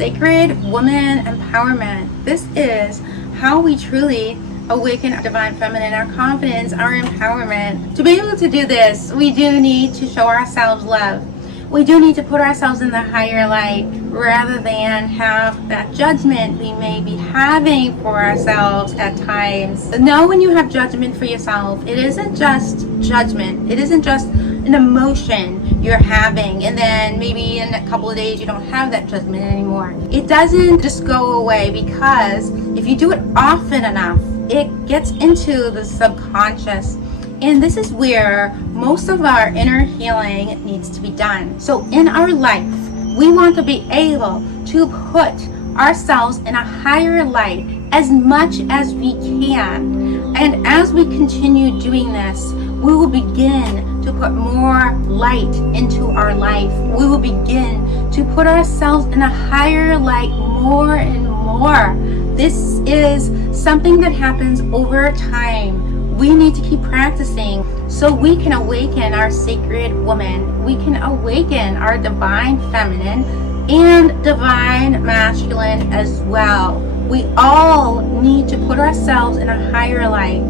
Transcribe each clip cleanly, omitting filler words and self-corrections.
Sacred Woman Empowerment. This is how we truly awaken our divine feminine, our confidence, our empowerment. To be able to do this, we do need to show ourselves love. We do need to put ourselves in the higher light rather than have that judgment we may be having for ourselves at times. Know when you have judgment for yourself, it isn't just judgment. It isn't just an emotion you're having and then maybe in a couple of days you don't have that judgment anymore. It doesn't just go away, because if you do it often enough, it gets into the subconscious. And this is where most of our inner healing needs to be done. So in our life, we want to be able to put ourselves in a higher light as much as we can. And as we continue doing this, we will begin to put more light into our life. We will begin to put ourselves in a higher light more and more. This is something that happens over time. We need to keep practicing so we can awaken our sacred woman. We can awaken our divine feminine and divine masculine as well. We all need to put ourselves in a higher light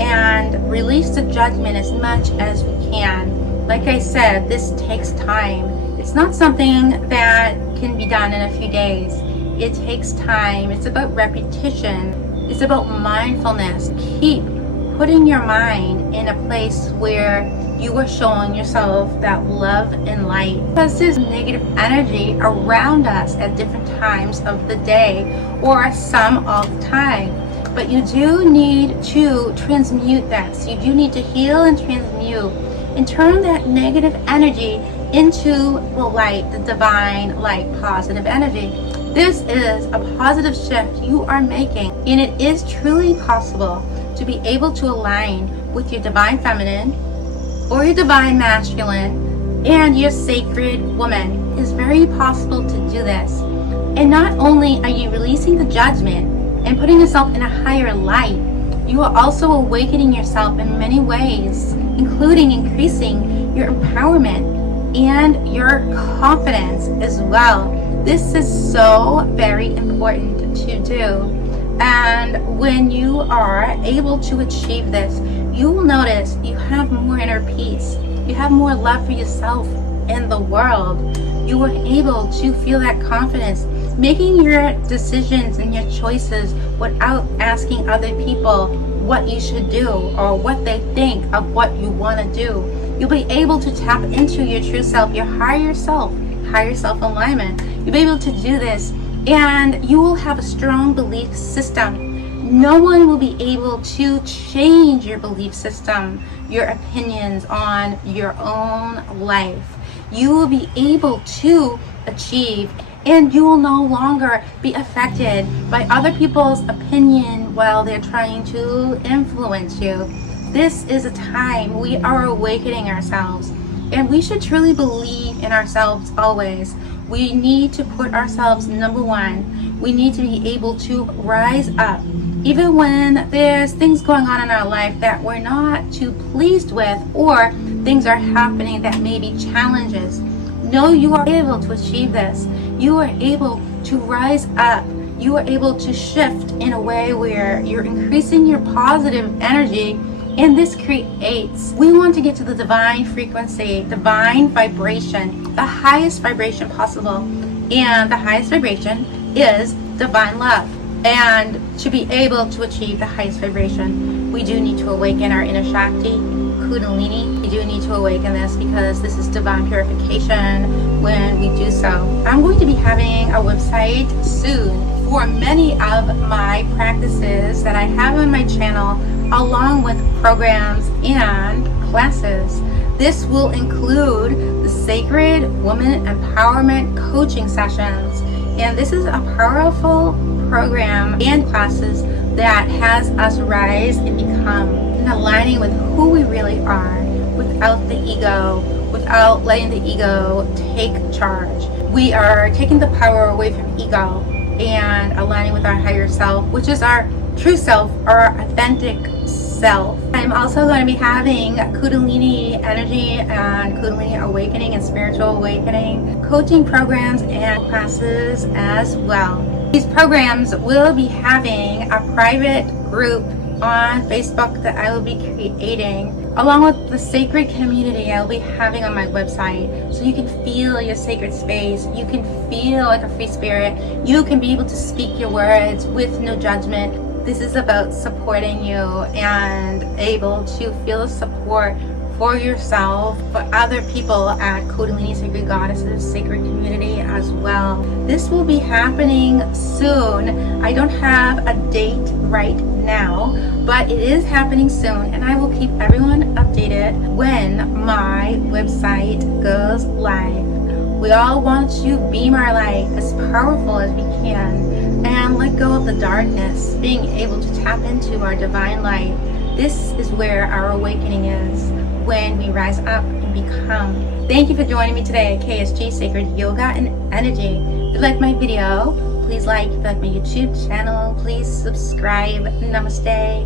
and release the judgment as much as we can. Like I said, this takes time. It's not something that can be done in a few days. It takes time. It's about repetition. It's about mindfulness. Keep putting your mind in a place where you are showing yourself that love and light. Because there's negative energy around us at different times of the day or some of the time. But you do need to transmute that. So you do need to heal and transmute and turn that negative energy into the light, the divine light, positive energy. This is a positive shift you are making, and it is truly possible to be able to align with your divine feminine or your divine masculine and your sacred woman. It's very possible to do this. And not only are you releasing the judgment and putting yourself in a higher light, you are also awakening yourself in many ways, including increasing your empowerment and your confidence as well. This is so very important to do. And when you are able to achieve this, you will notice you have more inner peace. You have more love for yourself and the world. You are able to feel that confidence, making your decisions and your choices without asking other people what you should do or what they think of what you want to do. You'll be able to tap into your true self, your higher self alignment. You'll be able to do this, and you will have a strong belief system. No one will be able to change your belief system, your opinions on your own life. You will be able to achieve, and you will no longer be affected by other people's opinion while they're trying to influence you. This is a time we are awakening ourselves, and we should truly believe in ourselves always. We need to put ourselves number one. We need to be able to rise up even when there's things going on in our life that we're not too pleased with, or things are happening that may be challenges. Know you are able to achieve this. You are able to rise up. You are able to shift in a way where you're increasing your positive energy. And this creates, we want to get to the divine frequency, divine vibration, the highest vibration possible. And the highest vibration is divine love. And to be able to achieve the highest vibration, we do need to awaken our inner Shakti, Kundalini. We do need to awaken this because this is divine purification when we do so. I'm going to be having a website soon for many of my practices that I have on my channel, along with programs and classes. This will include the Sacred Woman Empowerment Coaching Sessions. And this is a powerful program and classes that has us rise and become and aligning with who we really are without the ego, without letting the ego take charge. We are taking the power away from ego and aligning with our higher self, which is our true self, our authentic self. yourself. I'm also going to be having Kundalini energy and Kundalini awakening and spiritual awakening coaching programs and classes as well. These programs will be having a private group on Facebook that I will be creating, along with the sacred community I'll be having on my website, so you can feel your sacred space, you can feel like a free spirit, you can be able to speak your words with no judgment. This is about supporting you and able to feel the support for yourself, for other people at Kundalini Sacred Goddess's sacred community as well. This will be happening soon. I don't have a date right now, but it is happening soon, and I will keep everyone updated when my website goes live. We all want to beam our light as powerful as we can and let go of the darkness, being able to tap into our divine light. This is where our awakening is, when we rise up and become. Thank you for joining me today at KSG Sacred Yoga and Energy. If you like my video, please like. If you like my YouTube channel, please subscribe. Namaste.